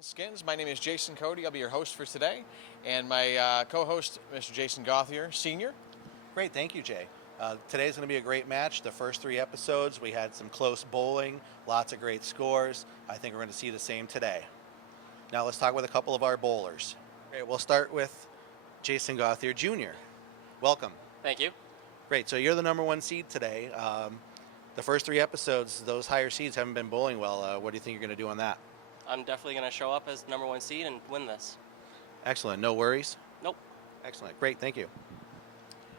Candlepin Skins. My name is Jason Cody. I'll be your host for today, and my co-host, Mr. Jason Gauthier, Senior. Great, thank you, Jay. Today's going to be a great match. The first three episodes, we had some close bowling, lots of great scores. I think we're going to see the same today. Now let's talk with a couple of our bowlers. Okay, we'll start with Jason Gauthier Jr. Welcome. Thank you. Great, so you're the number one seed today. The first three episodes, those higher seeds haven't been bowling well. What do you think you're going to do on that? I'm definitely going to show up as the number one seed and win this. Excellent. No worries? Nope. Excellent. Great, thank you.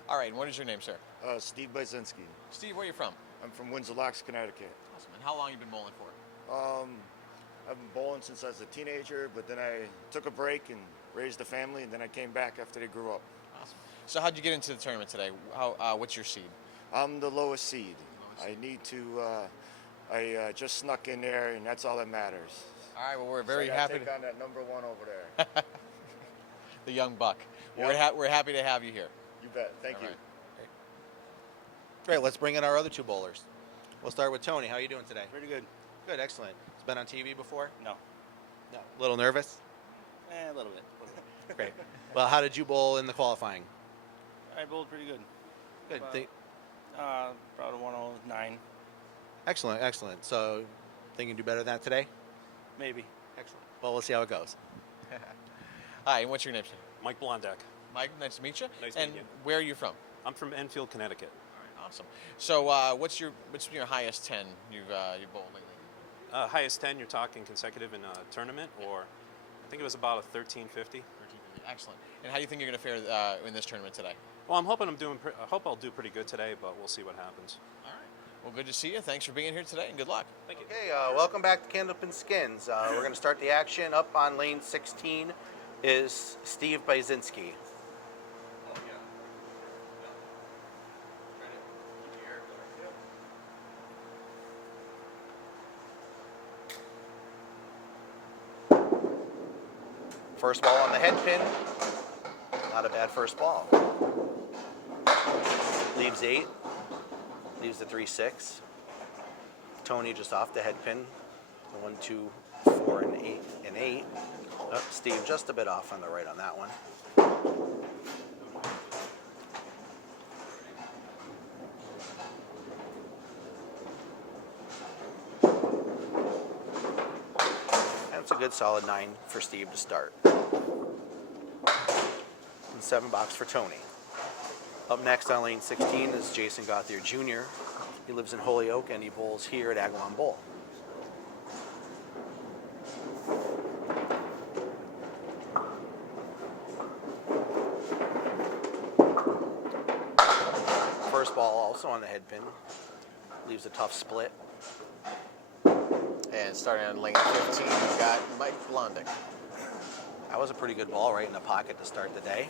All right, and what is your name, sir? Steve Bazinski. Steve, where are you from? I'm from Windsor Locks, Connecticut. Awesome. And how long have you been bowling for? I've been bowling since I was a teenager, but then I took a break and raised a family, and then I came back after they grew up. Awesome. So how'd you get into the tournament today? What's your seed? I'm the lowest seed. I need to, I just snuck in there, and that's all that matters. All right, well, we're very so I happy gotta take on that number one over there. the young buck. Well, Yep. we're happy to have you here. You bet. Thank All you. right. Great, let's bring in our other two bowlers. We'll start with Tony. How are you doing today? Pretty good. Good, excellent. It's been on TV before? No. No. A little nervous? A little bit. Great. Well, how did you bowl in the qualifying? I bowled pretty good. Good. About a 109, Excellent, excellent. So, think you can do better than that today? maybe. Excellent. Well, we'll see how it goes. Hi, and what's your name, sir? Mike Blondek. Mike, nice to meet you. Nice to and meet you. where are you from? I'm from Enfield, Connecticut. All right, awesome. So, what's your highest 10 you've bowled lately? Highest 10 you're talking consecutive in a tournament, or I think it was about a 1350. Excellent. And how do you think you're going to fare in this tournament today? Well, I'm hoping I hope I'll do pretty good today, but we'll see what happens. All right. Well, good to see you. Thanks for being here today, and good luck. Thank you. Okay, welcome back to Candlepin Skins. We're going to start the action. Up on lane 16 is Steve Bazinski. First ball on the head pin. Not a bad first ball. Leaves 8. Leaves the 3-6. Tony just off the head pin. 1, 2, 4, and 8. Oh, Steve just a bit off on the right on that one. And it's a good solid 9 for Steve to start. And 7 box for Tony. Up next on lane 16 is Jason Gauthier Jr. He lives in Holyoke and he bowls here at Agawam Bowl. First ball also on the head pin. Leaves a tough split. And starting on lane 15, we've got Mike Blondek. That was a pretty good ball right in the pocket to start the day.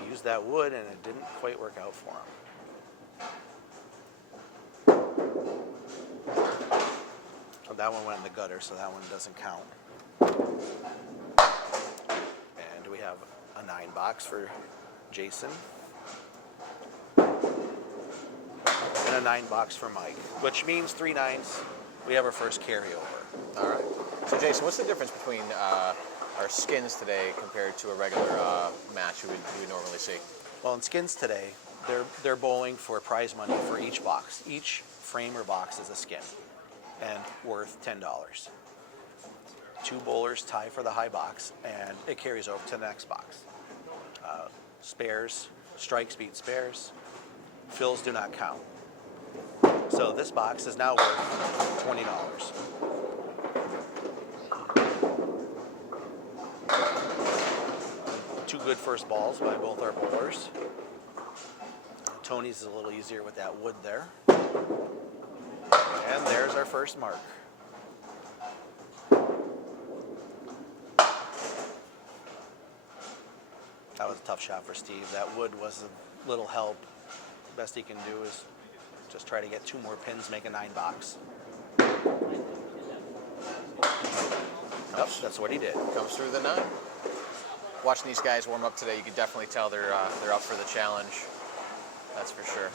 He used that wood and it didn't quite work out for him. So that one went in the gutter, so that one doesn't count. And we have a 9 box for Jason. And a 9 box for Mike, which means 3 9s. We have our first carryover. All right. So, Jason, what's the difference between our skins today compared to a regular match you would normally see? Well, in skins today, they're bowling for prize money for each box. Each frame or box is a skin and worth $10. 2 bowlers tie for the high box, and it carries over to the next box. Spares, strikes beat spares. Fills do not count. So this box is now worth $20. Two good first balls by both our bowlers. Tony's is a little easier with that wood there. And there's our first mark. That was a tough shot for Steve. That wood was a little help. Best he can do is just try to get 2 more pins, make a 9 box. Yep, that's what he did. Comes through the 9. Watching these guys warm up today, you can definitely tell they're up for the challenge. That's for sure.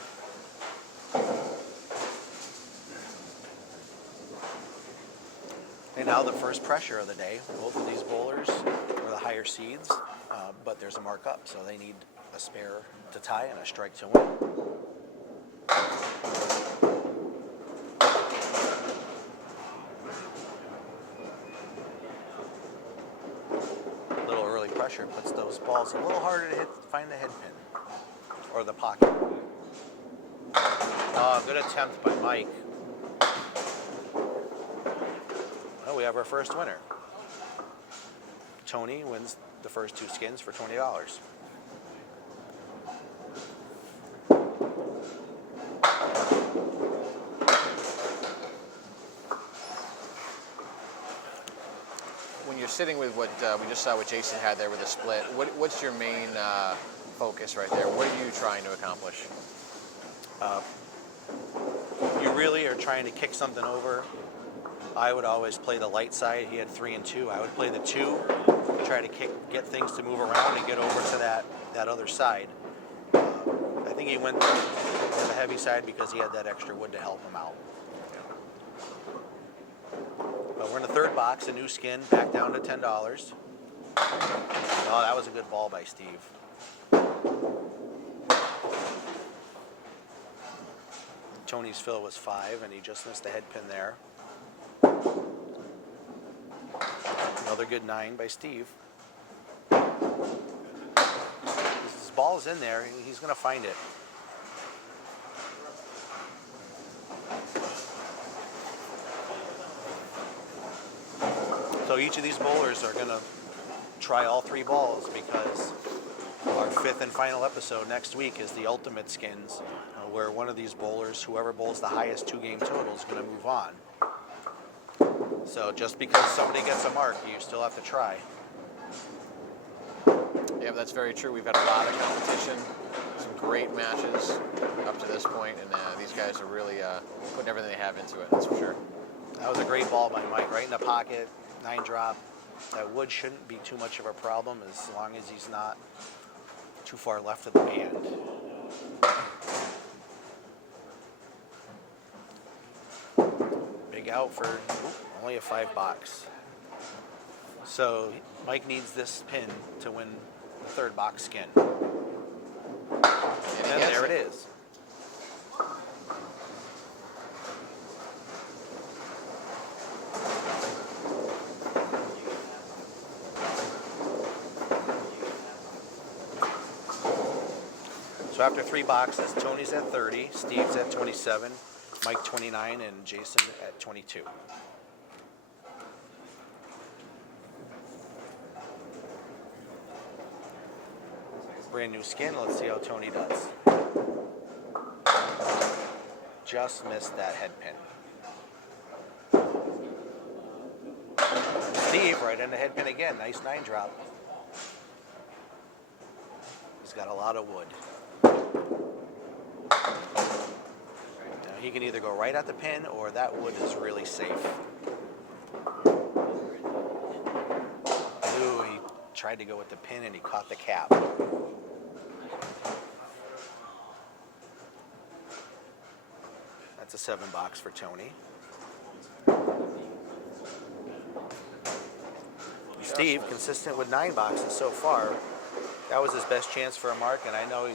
And now the first pressure of the day. Both of these bowlers are the higher seeds, but there's a mark up, so they need a spare to tie and a strike to win. A little early pressure puts those balls a little harder to hit, find the head pin or the pocket. Good attempt by Mike. Well, we have our first winner. Tony wins the first 2 skins for $20. When you're sitting with what we just saw what Jason had there with the split, what's your main focus right there? What are you trying to accomplish? You really are trying to kick something over. I would always play the light side. He had 3 and 2. I would play the 2, try to get things to move around and get over to that other side. I think he went to the heavy side because he had that extra wood to help him out. But we're in the third box, a new skin, back down to $10. Oh, that was a good ball by Steve. Tony's fill was 5, and he just missed the head pin there. Another good 9 by Steve. His ball's in there. He's going to find it. So each of these bowlers are going to try all 3 balls because our 5th and final episode next week is the Ultimate Skins, where one of these bowlers, whoever bowls the highest 2-game total, is going to move on. So just because somebody gets a mark, you still have to try. Yeah, that's very true. We've had a lot of competition, some great matches up to this point, and these guys are really putting everything they have into it, that's for sure. That was a great ball by Mike, right in the pocket, 9 drop. That wood shouldn't be too much of a problem as long as he's not too far left of the band. Big out for only a 5 box. So Mike needs this pin to win the 3rd box skin. And there it is. So after 3 boxes, Tony's at 30, Steve's at 27, Mike 29, and Jason at 22. Brand new skin. Let's see how Tony does. Just missed that head pin. Steve right in the head pin again. Nice 9 drop. He's got a lot of wood. Now he can either go right at the pin or that wood is really safe. Ooh, he tried to go with the pin and he caught the cap. That's a 7 box for Tony. Steve, consistent with 9 boxes so far. That was his best chance for a mark, and I know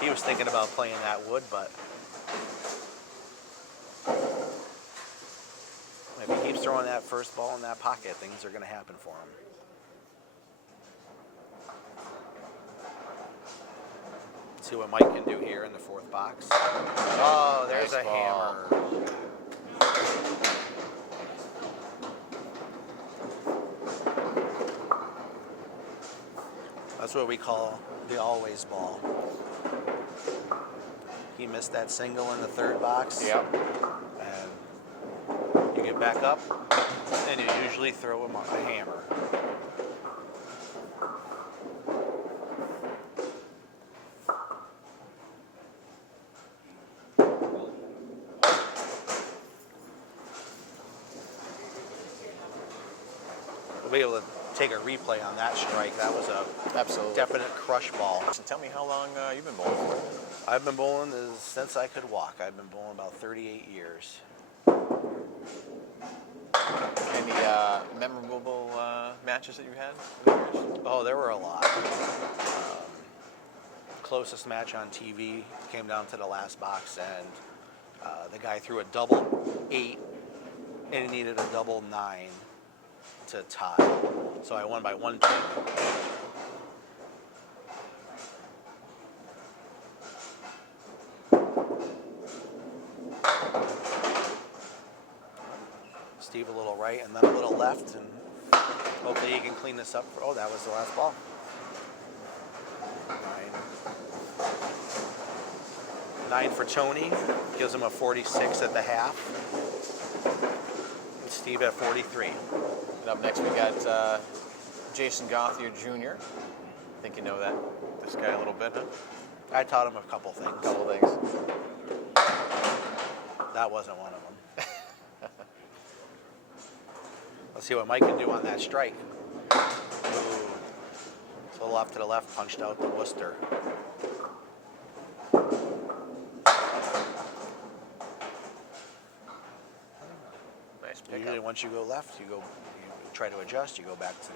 he was thinking about playing that wood, but if he keeps throwing that first ball in that pocket, things are going to happen for him. Let's see what Mike can do here in the 4th box. Oh, there's Nice a ball. hammer. That's what we call the always ball. He missed that single in the 3rd box. Yep. And you get back up, and you usually throw him a hammer. We'll be able to take a replay on that strike. That was a Absolutely. definite crush ball. So tell me how long you've been bowling for. I've been bowling since I could walk. I've been bowling about 38 years. And memorable matches that you had? over the years? Oh, there were a lot. Closest match on TV came down to the last box, and the guy threw a double 8 and he needed a double 9 to tie. So I won by 1 pin. Steve a little right and then a little left, and hopefully he can clean this up. Oh, that was the last ball. 9 for Tony, gives him a 46 at the half. And Steve at 43. And up next we got Jason Gothier Jr. I think you know this guy a little bit, huh? I taught him a couple things. Couple things. That wasn't one of them. Let's see what Mike can do on that strike. Ooh. It's a little off to the left, punched out the Worcester. Nice Usually pickup. once you go left, you try to adjust, you go back to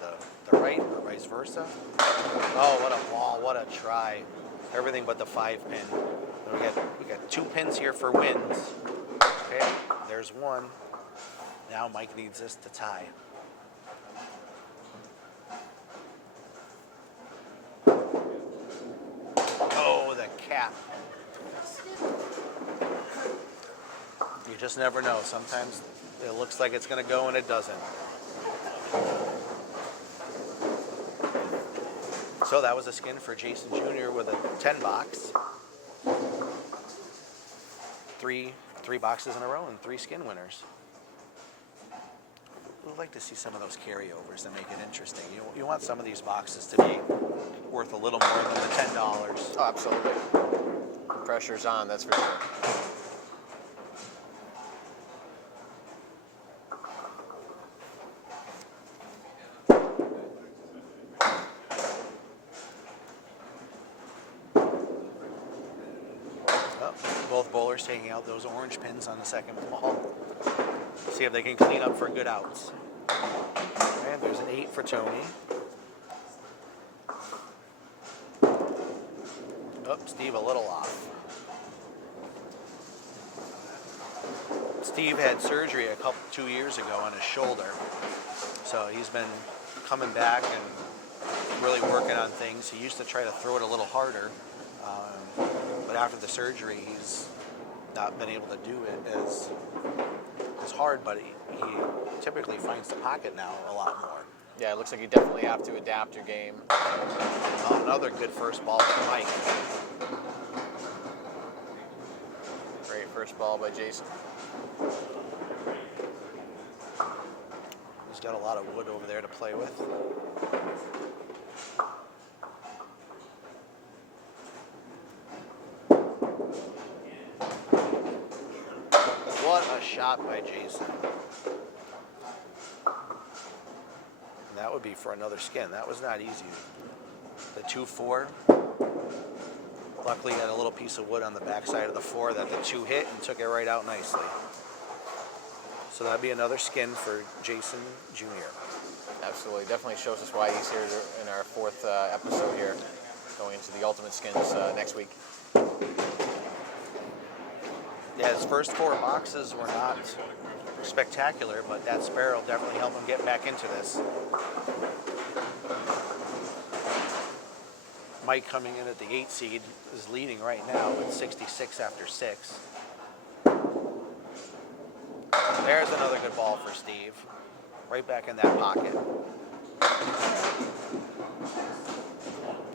the right, or vice versa. Oh, what a ball, what a try. Everything but the 5 pin. We got 2 pins here for wins. Okay, there's 1. Now Mike needs this to tie. Oh, the cap. You just never know. Sometimes it looks like it's going to go and it doesn't. So that was a skin for Jason Jr. with a 10 box. Three boxes in a row and 3 skin winners. We'd like to see some of those carryovers that make it interesting. You want some of these boxes to be worth a little more than the $10. Oh, absolutely. The pressure's on, that's for sure. Both bowlers taking out those orange pins on the second ball. See if they can clean up for good outs. And there's an 8 for Tony. Oh, Steve a little off. Steve had surgery 2 years ago on his shoulder. So he's been coming back and really working on things. He used to try to throw it a little harder. But after the surgery, he's not been able to do it as hard, but he typically finds the pocket now a lot more. Yeah, it looks like you definitely have to adapt your game. Oh, another good first ball for Mike. Great first ball by Jason. He's got a lot of wood over there to play with. What a shot by Jason. And that would be for another skin. That was not easy. The 2-4. Luckily, he had a little piece of wood on the backside of the 4 that the 2 hit and took it right out nicely. So that'd be another skin for Jason Jr. Absolutely. Definitely shows us why he's here in our 4th episode here, going into the Ultimate Skins next week. Yeah, his first 4 boxes were not spectacular, but that spare will definitely help him get back into this. Mike coming in at the 8 seed is leading right now with 66 after 6. There's another good ball for Steve. Right back in that pocket.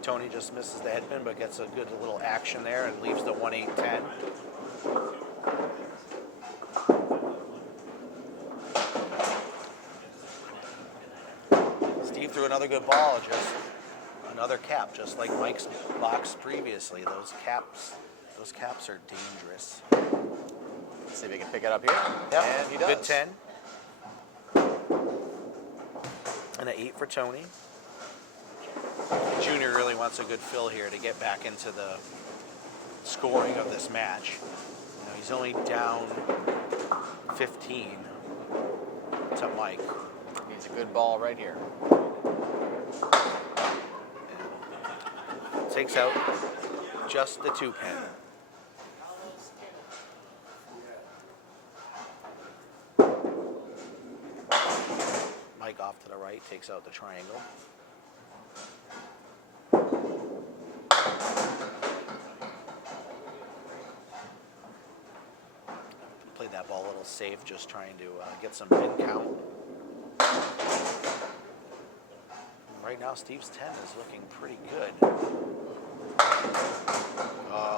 Tony just misses the headpin, but gets a good little action there and leaves the 1-8-10. Steve threw another good ball, just another cap, just like Mike's box previously. Those caps are dangerous. Let's see if he can pick it up here. Yep. And he does. Good 10. And an 8 for Tony. Junior really wants a good fill here to get back into the scoring of this match. You know, he's only down 15 to Mike. Needs It's a good ball right here. Takes out just the 2-pin. Mike off to the right, takes out the triangle. Played that ball a little safe, just trying to get some pin count. Right now, Steve's 10 is looking pretty good.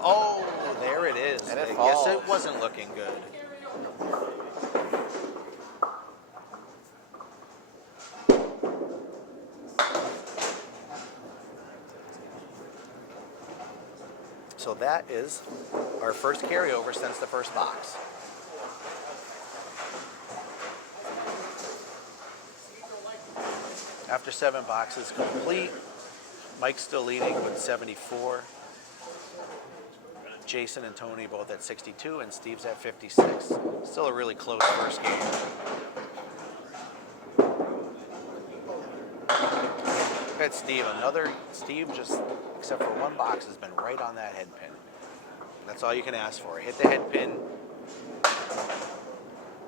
Oh, there it is. And it I falls. guess it wasn't looking good. So that is our first carryover since the first box. After 7 boxes complete, Mike's still leading with 74. Jason and Tony both at 62, and Steve's at 56. Still a really close first game. Look at Steve. Steve just, except for 1 box, has been right on that head pin. That's all you can ask for. Hit the head pin.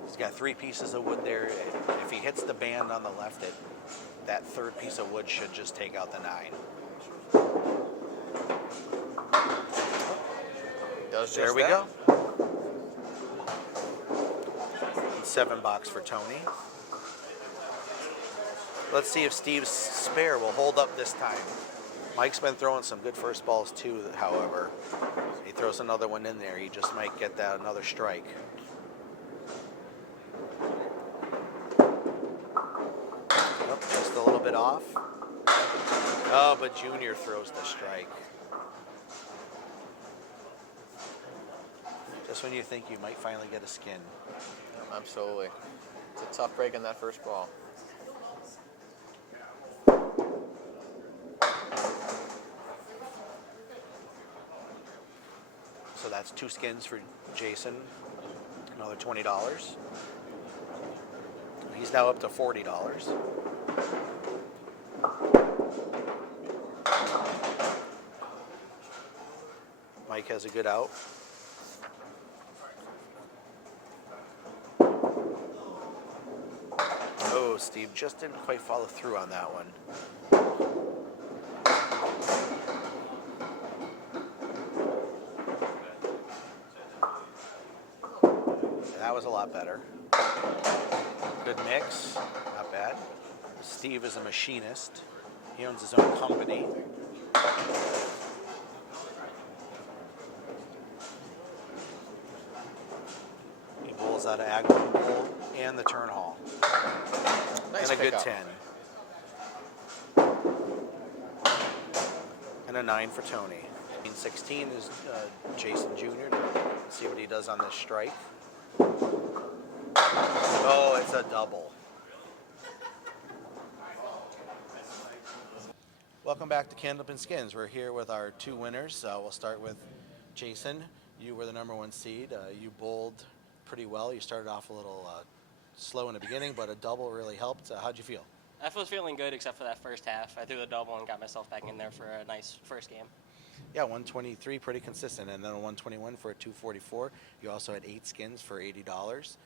He's got 3 pieces of wood there. If he hits the band on the left, that 3rd piece of wood should just take out the 9. Does just There we that. go. 7 box for Tony. Let's see if Steve's spare will hold up this time. Mike's been throwing some good first balls too, however. He throws another one in there, he just might get that another strike. Oh, just a little bit off. Oh, but Junior throws the strike. Just when you think you might finally get a skin. Absolutely. It's a tough break in that first ball. So that's 2 skins for Jason, another $20. He's now up to $40. Mike has a good out. Oh, Steve just didn't quite follow through on that one. That was a lot better. Good mix, not bad. Steve is a machinist. He owns his own company. He bowls out of Agawam Bowl and the Turn Hall. Nice And a good pickup. 10. And a 9 for Tony. 16 is Jason Jr. Let's see what he does on this strike. Oh, it's a double. Welcome back to Candlepin Skins. We're here with our 2 winners. We'll start with Jason. You were the #1 seed. You bowled pretty well. You started off a little slow in the beginning, but a double really helped. How'd you feel? I was feeling good except for that first half. I threw the double and got myself back in there for a nice first game. Yeah, 123, pretty consistent, and then a 121 for a 244. You also had 8 skins for $80.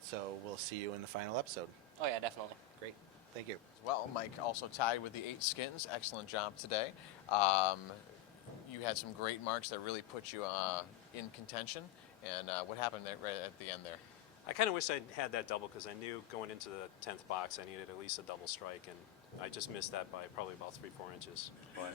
So we'll see you in the final episode. Oh yeah, definitely. Great, thank you. Well, Mike also tied with the 8 skins. Excellent job today. You had some great marks that really put you in contention. And what happened right at the end there? I kind of wish I had that double because I knew going into the 10th box I needed at least a double strike, and I just missed that by probably about 3-4 inches. But,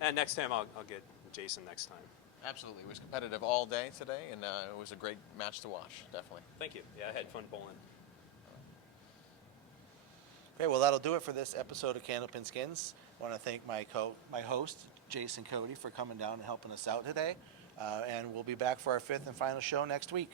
and next time I'll get Jason next time. Absolutely. It was competitive all day today, and it was a great match to watch, definitely. Thank you. Yeah, I had fun bowling. Okay, well, that'll do it for this episode of Candlepin Skins. I want to thank my host, Jason Cody, for coming down and helping us out today. And we'll be back for our 5th and final show next week.